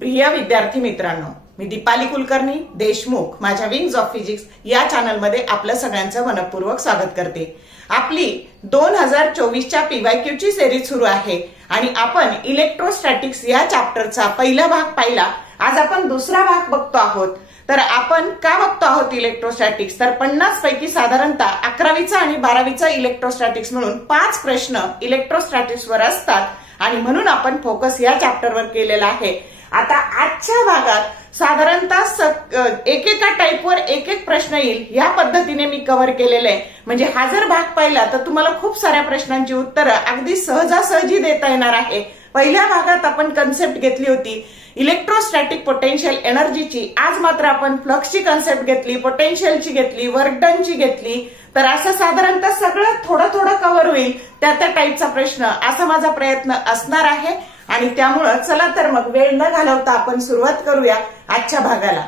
प्रिय विद्यार्थी मित्रांनो, मी दीपाली कुलकर्णी देशमुख माझ्या विंग्स ऑफ फिजिक्स या चॅनलमध्ये आपलं सगळ्यांचं मनपूर्वक स्वागत करते। आपली 2024 च्या पीवायक्यू ची सिरीज सुरू आहे आणि आपण इलेक्ट्रोस्टॅटिक्स या चॅप्टरचा पहिला भाग पाहिला। आज आपण दुसरा भाग बघतो आहोत। तर आपण का बघतो आहोत इलेक्ट्रोस्टॅटिक्स, तर 50 पैकी साधारणतः 11वीचा आणि 12वीचा इलेक्ट्रोस्टॅटिक्स मिळून 5 प्रश्न इलेक्ट्रोस्टॅटिक्स वर असतात आणि म्हणून आपण फोकस या चॅप्टरवर केलेला आहे। आता आजच्या भागात साधारणतः एकेका टाईपवर एक एक प्रश्न येईल या पद्धतीने मी कव्हर केलेले आहे। म्हणजे हा जर भाग पाहिला तर तुम्हाला खूप साऱ्या प्रश्नांची उत्तरं अगदी सहजासहजी देता येणार आहे। पहिल्या भागात आपण कन्सेप्ट घेतली होती इलेक्ट्रोस्टॅटिक पोटेन्शियल एनर्जीची, आज मात्र आपण फ्लक्सची कन्सेप्ट घेतली, पोटेन्शियलची घेतली, वर्क डनची घेतली। तर असं साधारणतः सगळं थोडं थोडं कव्हर होईल त्या टाईपचा प्रश्न, असा माझा प्रयत्न असणार आहे। आणि त्यामुळे चला तर मग वेळ न घालवता आपण सुरुवात करूया आजच्या भागाला।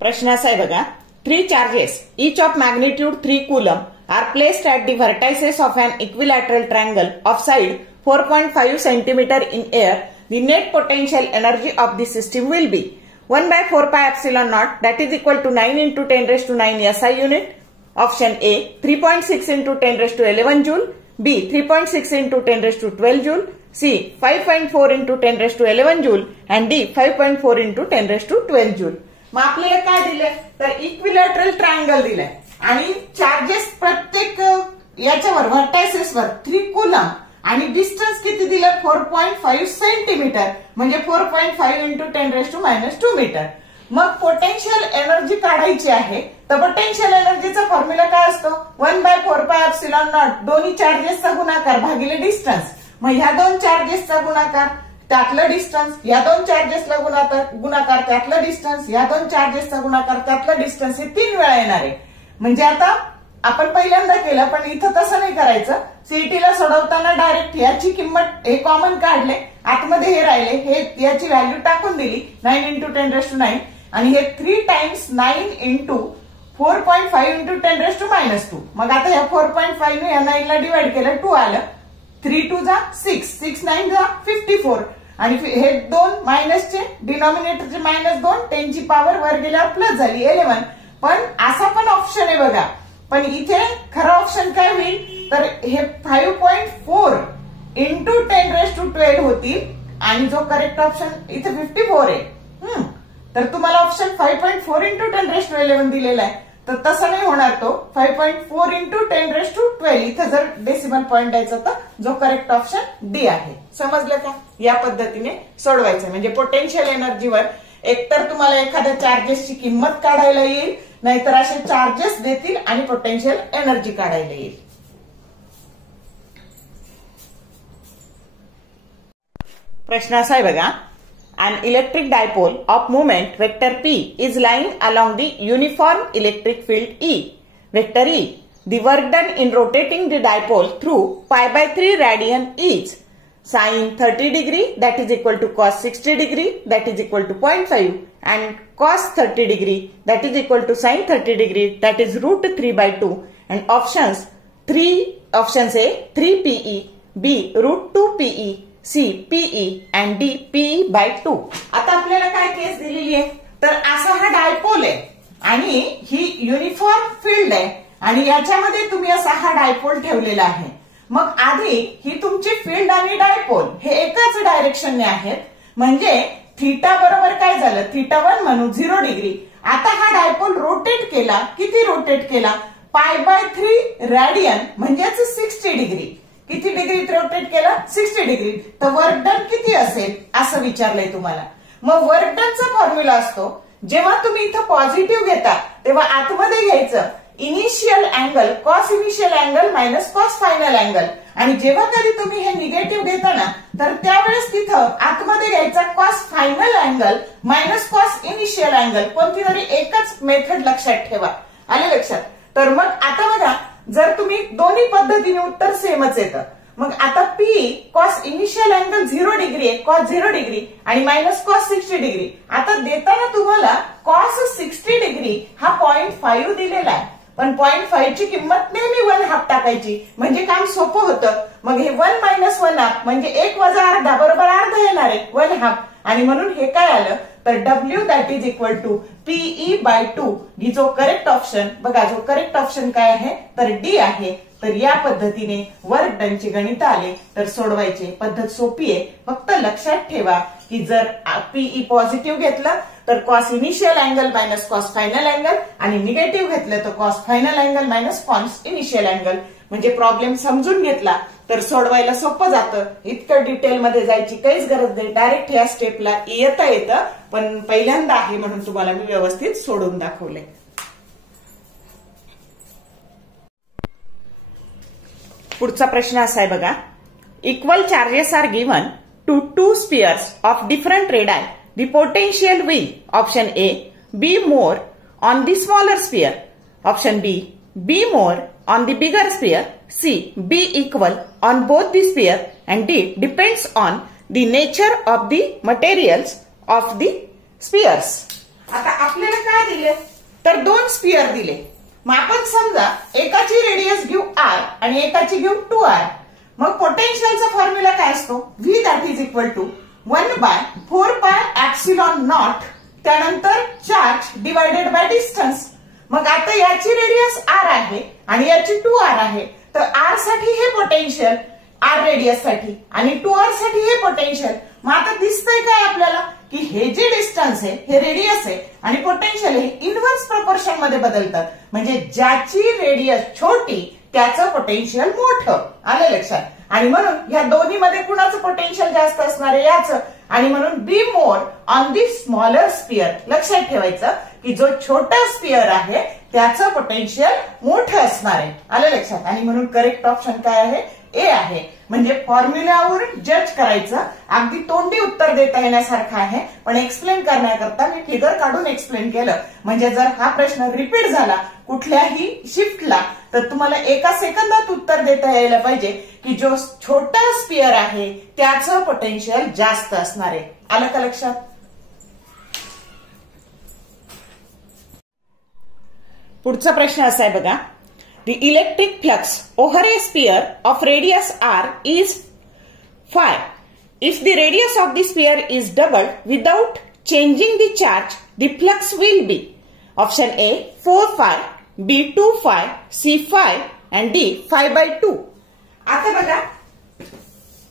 प्रश्न असा आहे बघा, 3 charges each of magnitude 3 coulomb are placed at the vertices of an equilateral triangle of side 4.5 centimeter in air. The net potential energy of the system will be 1/4 pi epsilon naught, that is equal to 9 into 10 raised to 9 SI unit. Option A 3.6 into 10 raised to 11 joule, B 3.6 into 10 raised to 12 joule, C 5.4 into 10 raised to 11 joule and D 5.4 into 10 raised to 12 joule. मग आपल्याला काय दिलंय, तर equilateral triangle दिलाय आणि charges प्रत्येक याच्यावर व्हर्टायसेसवर 3 coulomb आणि डिस्टन्स किती दिलं 4.5 सेंटीमीटर, म्हणजे 4.5 into 10 raised to -2 मीटर। मग पोटेन्शियल एनर्जी काढायची आहे, तर पोटेन्शियल एनर्जीचा फॉर्म्युला काय असतो 1/4 पाय एप्सिलॉन नॉट, दोन्ही चार्जेसचा गुणाकार भागिले डिस्टन्स। मग ह्या दोन चार्जेसचा गुणाकार त्यातलं डिस्टन्स, या दोन चार्जेसला गुणाकार त्यातलं डिस्टन्स, या दोन चार्जेसचा गुणाकार त्यातलं डिस्टन्स, हे 3 वेळा येणार आहे। म्हणजे आता आपण पहिल्यांदा केलं, पण इथं तसं नाही करायचं। सीईटीला सोडवताना डायरेक्ट याची किंमत हे कॉमन काढले, आतमध्ये हे राहिले, हे याची व्हॅल्यू टाकून दिली 9 into 10 raised to 9 आणि हे 3 times 9 into 4.5 into 10 raised to -2। मग आता या 4.5 ने या 9 ला डिवाइड केलं, 2 आलं, 3 2 जा 6, 6 9 जा 54 आणि हे दोन मायनसचे डिनॉमिनेटरचे -2, 10 ची पॉवर वर गेल्यावर प्लस झाली 11। पण असा पण ऑप्शन आहे बघा, पण इथे खरा ऑप्शन काय होईल, तर हे 5.4 into 10 raised to 12 होतील आणि जो करेक्ट ऑप्शन इथे 54 आहे। तर तुम्हाला ऑप्शन 5.4 into 10 raised to 11 दिलेला आहे, तर तसं नाही होणार, तो 5.4 into 10 raised to 12 इथे जर डेसिमल पॉइंट द्यायचा तर जो करेक्ट ऑप्शन डी आहे। समजलं का? या पद्धतीने सोडवायचं, म्हणजे पोटेन्शियल एनर्जीवर एकतर तुम्हाला एखाद्या चार्जेसची किंमत काढायला येईल, नाहीतर असे चार्जेस देतील आणि पोटेन्शियल एनर्जी काढायला येईल। प्रश्न असा आहे बघा, an electric dipole of moment vector p is lying along the uniform electric field E. Vector E, the work done in rotating the dipole through pi/3 radian is sin 30 degree, that is equal to cos 60 degree, that is equal to 0.5 and cos 30 degree, that is equal to sin 30 degree, that is √3/2 and options A 3pe, B √2pe, C PE and D PE/2। आता आपल्याला काय केस दिलेली आहे, तर असा हा dipole आहे आणि ही युनिफॉर्म फील्ड आहे आणि याच्यामध्ये तुम्ही असा हा डायपोल ठेवलेला आहे। मग आधी ही तुमची फील्ड आणि डायपोल हे एकाच डायरेक्शनने आहेत, म्हणजे थीटा बरोबर काय झालं, θ1 म्हणू 0 डिग्री। आता हा डायपोल रोटेट केला, किती रोटेट केला, pi/3 रॅडियन म्हणजेच 60 डिग्री। किती डिग्री रोटेट केला, 60 डिग्री। तर वर्क डन किती असेल असं विचारलंय तुम्हाला। मग वर्क डनचा फॉर्म्युला असतो, जेव्हा तुम्ही इथं पॉझिटिव्ह घेता तेव्हा आतमध्ये घ्यायचं initial angle cos initial angle minus cos final angle, आणि जेव्हा कधी तुम्ही हे निगेटिव्ह घेता ना तर त्यावेळेस तिथं आतमध्ये घ्यायचा cos final angle minus cos initial angle, कोणती तरी एकच मेथड लक्षात ठेवा। आले लक्षात? तर मग आता बघा, जर तुम्ही दोन्ही पद्धतीने उत्तर सेमच येतं, मग आता P cos initial angle 0 degree आहे, कॉस 0 डिग्री आणि मायनस कॉस 60 डिग्री। आता देताना तुम्हाला कॉस 60 डिग्री डिग्री हा 0.5 दिलेला आहे, पण 0.5 ची किंमत नेहमी 1/2 टाकायची म्हणजे काम सोपं होतं. मग हे 1 - 1/2 म्हणजे 1 - अर्धा बरोबर अर्धा येणार आहे 1/2, आणि म्हणून हे काय आलं तर W that is equal to PE/2. ही जो करेक्ट ऑप्शन बघा, जो करेक्ट ऑप्शन काय आहे तर डी आहे. तर या पद्धतीने वर्क डनचे गणित आले तर सोडवायचे पद्धत सोपी आहे. फक्त लक्षात ठेवा की जर PE पॉझिटिव्ह घेतलं तर cos initial angle minus cos final angle, आणि निगेटिव्ह घेतलं तर cos final angle minus cos initial angle. म्हणजे प्रॉब्लेम समजून घेतला तर सोडवायला सोपं जातं. इतकं डिटेलमध्ये जायची काहीच गरज नाही, डायरेक्ट या स्टेपला येता येतं, पण पहिल्यांदा आहे म्हणून तुम्हाला मी व्यवस्थित सोडून दाखवले. पुढचा प्रश्न असा आहे बघा, equal charges are given to 2 spheres of different radii. The potential will option A be more on the smaller sphere, option B more on the bigger sphere, C be equal on both the sphere, and D depends on the nature of the materials of the spheres. आता आपल्याला काय दिले तर 2 sphere दिले. मग आपण समजा एकाची रेडियस घेऊ R आणि एकाची घेऊ 2R. मग पोटेन्शियलचा फॉर्म्युला काय असतो V that is equal to 1/4πε0, त्यानंतर चार्ज डिवायडेड बाय डिस्टन्स. मग आता याची रेडियस R आहे आणि याची 2R आहे, तर R साठी हे पोटेन्शियल R रेडियस साठी आणि 2R साठी हे पोटेन्शियल. मग आता दिसतंय काय आपल्याला की हे जे डिस्टन्स आहे हे रेडियस आहे आणि पोटेन्शियल हे इनव्हर्स प्रोपोर्शन मध्ये बदलतात. म्हणजे ज्याची रेडियस छोटी त्याचं पोटेन्शियल मोठं. आलं लक्षात? आणि म्हणून या दोन्हीमध्ये कुणाचं पोटेन्शियल जास्त असणार आहे याचं, आणि म्हणून be more on the smaller sphere. लक्षात ठेवायचं की जो छोटा स्पियर आहे त्याचं पोटेन्शियल मोठं असणार आहे. आलं लक्षात? आणि म्हणून करेक्ट ऑप्शन काय आहे ए आहे. म्हणजे फॉर्म्युल्यावरून जज करायचं, अगदी तोंडी उत्तर देता येण्यासारखं आहे, पण एक्सप्लेन करण्याकरता मी फिगर काढून एक्सप्लेन केलं. म्हणजे जर हा प्रश्न रिपीट झाला कुठल्याही शिफ्टला तर तुम्हाला एका सेकंदात उत्तर देता यायला पाहिजे की जो छोटा स्पियर आहे त्याचं पोटेन्शियल जास्त असणार आहे. आलं का लक्षात? पुढचा प्रश्न असा आहे बघा, the electric flux over a sphere of radius r is phi. If the radius of the sphere is doubled without changing the charge, the flux will be option A 4 phi, B 2 phi, C phi, and D 5/2. आता बघा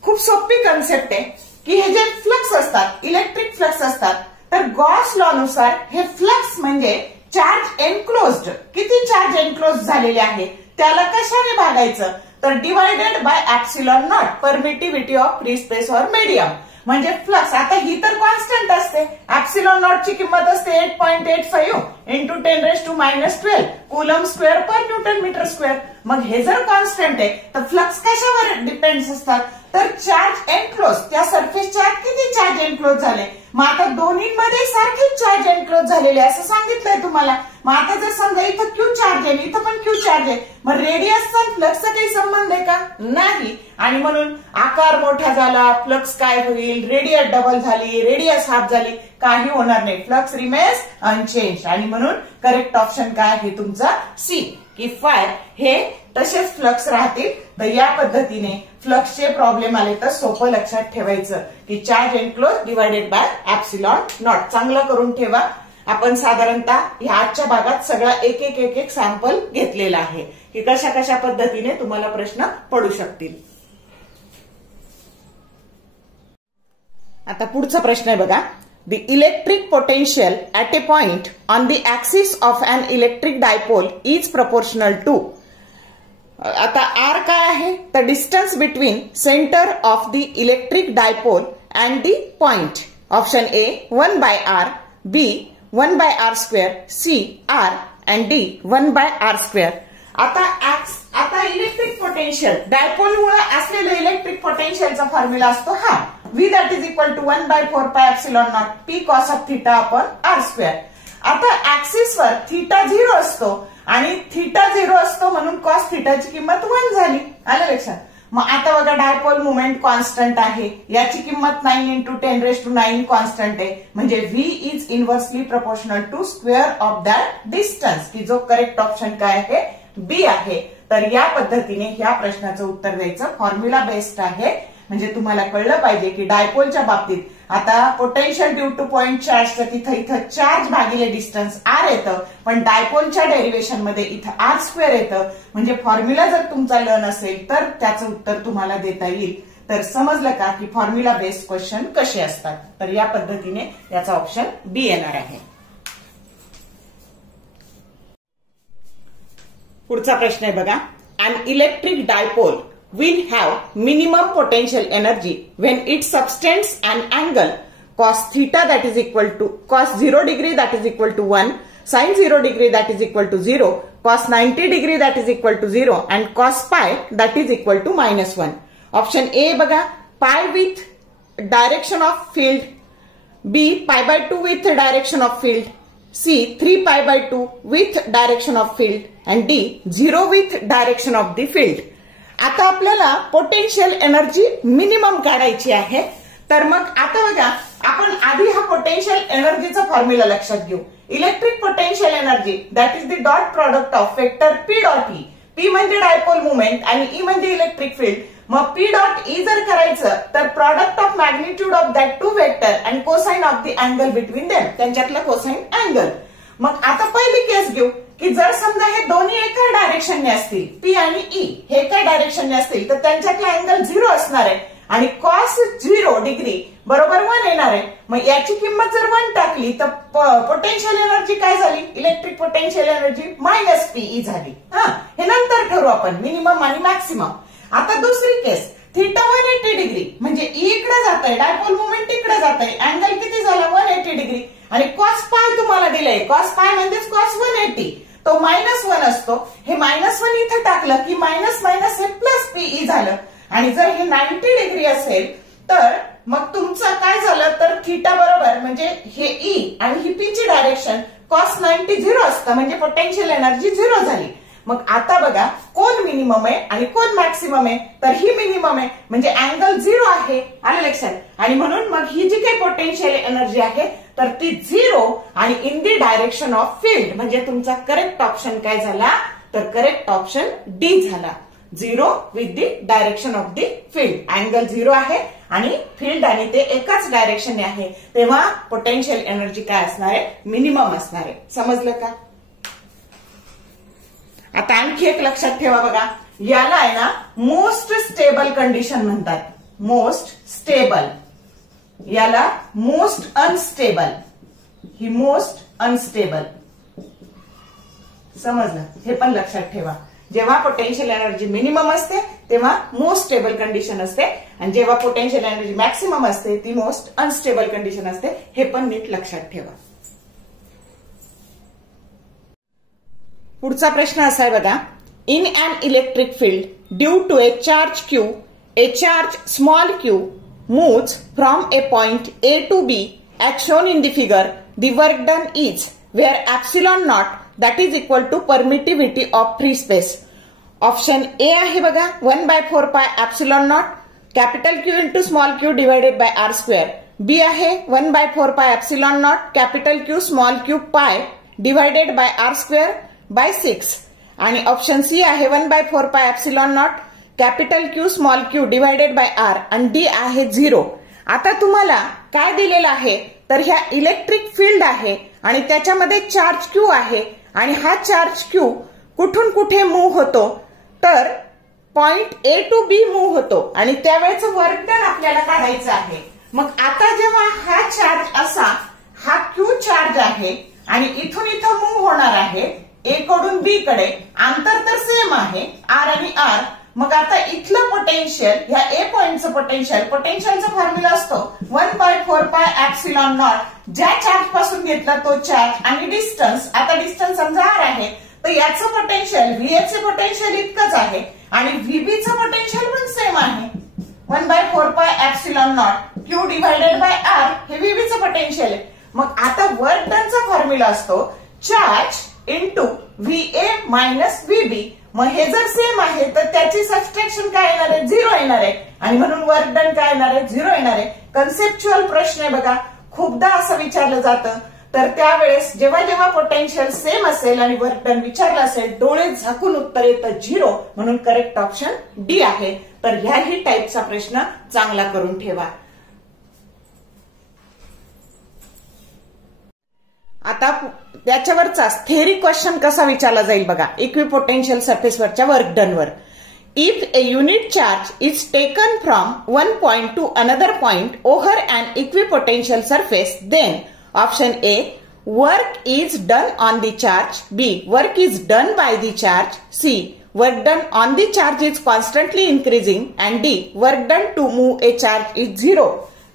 खूप सोपी concept आहे की हे जे flux असतात electric flux असतात, तर गॉस लॉ नुसार हे फ्लक्स म्हणजे चार्ज एनक्लोज्ड. किती चार्ज एनक्लोज झालेले आहे त्याला कशाने भागायचं तर divided by epsilon not, permittivity of free space और मीडियम. म्हणजे फ्लक्स आता ही तर कॉन्स्टंट असते, एप्सिलॉन नॉट ची किंमत असते 8.85 इंटू 10⁻⁻12 कूलम स्क्वेअर पर न्यूटन मीटर स्क्वेअर. मग हे जर कॉन्स्टंट आहे तर फ्लक्स कशावर डिपेंड्स असतात तर चार्ज एनक्लोज, त्या सरफेसच्या आत किती चार्ज एनक्लोज झाले. मग आता दोन्हीमध्ये सारखेच चार्ज एनक्लोज झालेले असं सांगितलंय तुम्हाला. मग आता जर समजा इथं क्यू चार्ज आहे इथं पण क्यू चार्ज आहे, मग रेडियसचा फ्लक्सचा काही संबंध आहे का नाही. आणि म्हणून आकार मोठा झाला फ्लक्स काय होईल, रेडियस डबल झाली रेडियस हाफ झाली, काही होणार नाही, फ्लक्स रिमेन्स अनचेंज. आणि म्हणून करेक्ट ऑप्शन काय आहे तुमचा सी की फाय हे तसेच फ्लक्स राहतील. तर या पद्धतीने फ्लक्सचे प्रॉब्लेम आले तर सोपं लक्षात ठेवायचं की charge enclose divided by epsilon not. चांगलं करून ठेवा. आपण साधारणतः या आजच्या भागात सगळा एक एक सॅम्पल घेतलेला आहे की कशा कशा पद्धतीने तुम्हाला प्रश्न पडू शकतील. आता पुढचा प्रश्न आहे बघा, the electric potential at a point on the axis of an electric dipole is proportional to. आता R काय आहे तर distance between centre of the electric dipole and the point. Option A 1/r, B 1/r², C R and D 1/r². आता electric potential dipole मुळे असलेलं electric पोटेन्शियलचा formula असतो हा V that is equal to 1/4πε0 P cos of θ upon r². आता ऍक्सिसवर theta 0 असतो आणि theta 0 असतो म्हणून कॉस थीटाची किंमत 1 झाली. आलं लक्षात? मग आता बघा डायपोल मुवमेंट कॉन्स्टंट आहे, याची किंमत 9 × 10⁹ कॉन्स्टंट आहे, म्हणजे V is inversely proportional to square of that distance, की जो करेक्ट ऑप्शन काय आहे, बी आहे. तर या पद्धतीने ह्या प्रश्नाचं उत्तर द्यायचं. फॉर्म्युला बेस्ड आहे, म्हणजे तुम्हाला कळलं पाहिजे की डायपोलच्या बाबतीत आता पोटेन्शियल ड्यू टू पॉइंट चार्जचं इथं चार्ज भागिले डिस्टन्स आर येतं, पण डायपोलच्या डेरिव्हेशन मध्ये इथं r² येतं. म्हणजे फॉर्म्युला जर तुमचा ल नसेल तर त्याचं उत्तर तुम्हाला देता येईल. तर समजलं का की फॉर्म्युला बेस्ड क्वेश्चन कसे असतात. तर या पद्धतीने याचा ऑप्शन बी येणार आहे. पुढचा प्रश्न आहे बघा. An electric dipole will have minimum potential energy when it subtends an angle cos theta that is equal to cos 0 degree that is equal to 1, sin 0 degree that is equal to 0, cos 90 degree that is equal to 0 and cos pi that is equal to -1. Option A बघा, pi with direction of field, B pi/2 with direction of field, C 3π/2 with direction of field and D 0 with direction of the field. आता आपल्याला potential energy minimum काढायची आहे. तर मग आता बघा, आपण आधी हा पोटेन्शियल एनर्जीचा फॉर्म्युला लक्षात घेऊ. Electric potential energy that is the dot product of vector P dot E. P म्हणजे डायपोल मुवमेंट आणि ई म्हणजे इलेक्ट्रिक फील्ड. मग पी डॉट ई जर करायचं तर product of magnitude of that two vector and cosine of the angle between them, त्यांच्यातला cosine angle. मग आता पहिली केस घेऊ की जर समजा हे दोन्ही एका डायरेक्शनने असतील, पी आणि ई हे एका डायरेक्शनने असतील, तर त्यांच्यातला अँगल 0 असणार आहे आणि कॉस 0 डिग्री बरोबर 1 येणार आहे. मग याची किंमत जर 1 टाकली तर पोटेन्शियल एनर्जी काय झाली, इलेक्ट्रिक पोटेन्शियल एनर्जी -PE झाली. हे नंतर ठरवू आपण मिनिमम आणि मॅक्सिमम. आता दुसरी केस, थीटा 180 डिग्री म्हणजे ई इकडे जात आहे, डायपोल मुवमेंट इकडे जात आहे, अँगल किती झाला 180 डिग्री आणि कॉस पाय तुम्हाला दिलंय. कॉस पाय म्हणजेच कॉस 180, तो -1 असतो. हे -1 इथं टाकलं की मायनस हे +PE झालं. आणि जर हे 90 डिग्री असेल तर मग तुमचं काय झालं, तर थीटा बरोबर म्हणजे हे ई आणि ही पी ची डायरेक्शन कॉस 90 0 असतं, म्हणजे पोटेन्शियल एनर्जी 0 झाली. मग आता बघा कोण मिनिमम आहे आणि कोण मॅक्सिमम आहे, तर ही मिनिमम आहे म्हणजे अँगल 0 आहे, आलं लक्षात. आणि म्हणून मग ही जी काही पोटेन्शियल एनर्जी आहे तर ती 0 आणि in the direction of field, म्हणजे तुमचा करेक्ट ऑप्शन काय झाला, तर करेक्ट ऑप्शन डी झाला. 0 with the direction of the field. Angle 0 आहे आणि फील्ड आणि ते एकाच डायरेक्शनने आहे, तेव्हा पोटेन्शियल एनर्जी काय असणार आहे, मिनिमम असणार आहे. समजलं का. आता आणखी एक लक्षात ठेवा बघा, याला आहे ना मोस्ट स्टेबल कंडिशन म्हणतात. मोस्ट स्टेबल, याला मोस्ट अनस्टेबल, ही मोस्ट अनस्टेबल. समजलं, हे पण लक्षात ठेवा. जेव्हा पोटेन्शियल एनर्जी मिनिमम असते तेव्हा मोस्ट स्टेबल कंडिशन असते आणि जेव्हा पोटेन्शियल एनर्जी मॅक्सिमम असते ती मोस्ट अनस्टेबल कंडिशन असते. हे पण नीट लक्षात ठेवा. पुढचा प्रश्न असा आहे बघा. In an electric field due to a charge Q, a charge small Q moves from a point A to B as shown in the figure. The work done is where epsilon naught that is equal to permittivity of free space. Option A आहे बघा 1/4 pi epsilon naught capital Q into small q divided by r square. B आहे 1/4 pi epsilon naught capital Q small q pi divided by r square by 6. आणि option C आहे 1/4 pi epsilon naught capital Q small Q divided by R आणि D आहे 0. आता तुम्हाला काय दिलेलं आहे, तर ह्या इलेक्ट्रिक फील्ड आहे आणि त्याच्यामध्ये चार्ज क्यू आहे आणि हा चार्ज क्यू कुठून कुठे मूव्ह होतो, तर point A to B move होतो आणि त्यावेळेचं वर्क डन आपल्याला काढायचं आहे. मग आता जेव्हा हा चार्ज असा, हा क्यू चार्ज आहे आणि इथून इथं मूव्ह होणार आहे ए कडून बी कडे, अंतर तर सेम आहे आर आणि आर. मग आता इथलं पोटेन्शियल, ह्या ए पॉइंटचं पोटेन्शियलचा फॉर्म्युला असतो 1/4 pi epsilon naught. ज्या चार्ज पासून घेतला तो चार्ज आणि डिस्टन्स, आता डिस्टन्स समजा आर आहे तर याचं पोटेन्शियल व्हीएचं पोटेन्शियल इतकंच आहे आणि व्हीबीचं पोटेन्शियल पण सेम आहे 1/4 pi epsilon naught Q divided by R, हे व्हीबीचं पोटेन्शियल आहे. मग आता वर्क डनचा फॉर्म्युला असतो charge into VA minus VB मग हे जर सेम आहे तर त्याची सबट्रॅक्शन काय येणार आहे, 0 येणार आहे आणि म्हणून वर्क डन काय येणार आहे, 0 येणार आहे. कन्सेप्च्युअल प्रश्न आहे बघा, खूपदा असं विचारलं जातं. तर त्यावेळेस जेव्हा जेव्हा पोटेन्शियल सेम असेल आणि वर्क डन विचारलं असेल, डोळे झाकून उत्तर येतं 0, म्हणून करेक्ट ऑप्शन डी आहे. तर ह्याही टाईपचा प्रश्न चांगला करून ठेवा. आता त्याच्यावरचा थेअरी क्वेश्चन कसा विचारला जाईल बघा, इक्विपोटेन्शियल सरफेसवरच्या वर्क डनवर. If a unit charge is taken from one point to another point over an equipotential surface, then option A work is done on the charge, B work is done by the charge, C work done on the charge is constantly increasing and D work done to move a charge is 0.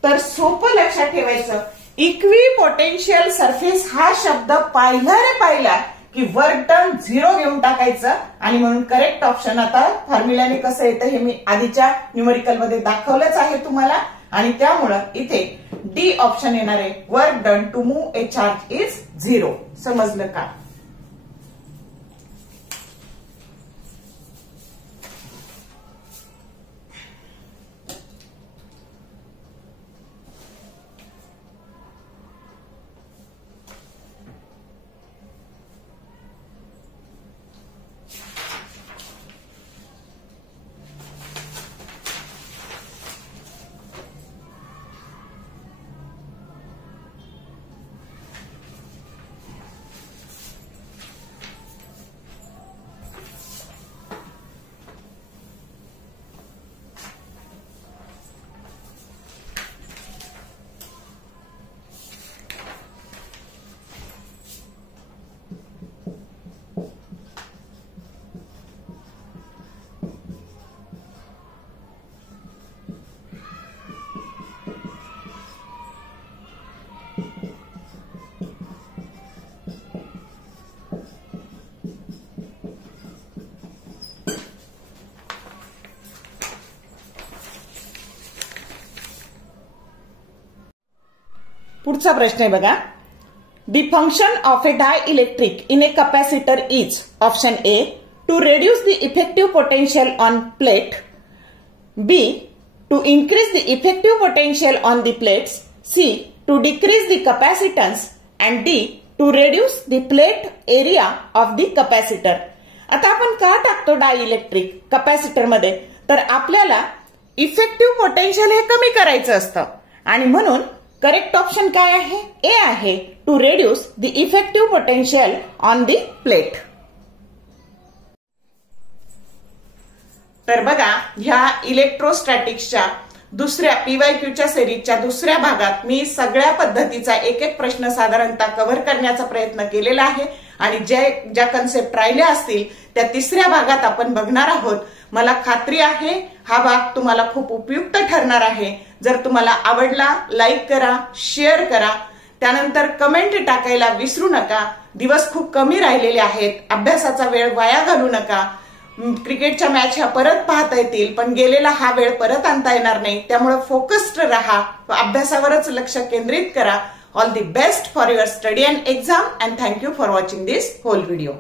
तर सोपं लक्षात ठेवायचं, equipotential surface हा शब्द पाहिला की work done 0 घेऊन टाकायचं आणि म्हणून करेक्ट ऑप्शन. आता फॉर्म्युलाने कसं येतं हे मी आधीच्या न्यूमेरिकल मध्ये दाखवलंच आहे तुम्हाला आणि त्यामुळं इथे डी ऑप्शन येणार आहे, work done to move a charge is 0. समजलं का? पुढचा प्रश्न आहे बघा, the function of a dielectric in a capacitor is option A to reduce the effective potential on plate, B to increase the effective potential on the plates, C to decrease the capacitance and D to reduce the plate area of the capacitor. आता आपण का टाकतो dielectric capacitor मध्ये, तर आपल्याला effective potential हे कमी करायचं असतं आणि म्हणून करेक्ट ऑप्शन काय आहे, ए आहे, to reduce the effective potential on the plate. तर बघा, ह्या इलेक्ट्रोस्टॅटिक्सच्या दुसऱ्या पीवायक्यूच्या सिरीजच्या दुसऱ्या भागात मी सगळ्या पद्धतीचा एक एक प्रश्न साधारणतः कव्हर करण्याचा प्रयत्न केलेला आहे आणि ज्या कन्सेप्ट राहिल्या असतील त्या तिसऱ्या भागात आपण बघणार आहोत. मला खात्री आहे हा भाग तुम्हाला खूप उपयुक्त ठरणार आहे. जर तुम्हाला आवडला लाईक करा, शेअर करा, त्यानंतर कमेंट टाकायला विसरू नका. दिवस खूप कमी राहिलेले आहेत, अभ्यासाचा वेळ वाया घालवू नका. क्रिकेटच्या मॅच ह्या परत पाहता येतील पण गेलेला हा वेळ परत आणता येणार नाही, त्यामुळे फोकस्ड राहा, अभ्यासावरच लक्ष केंद्रित करा. All the best for your study and exam and thank you for watching this whole video.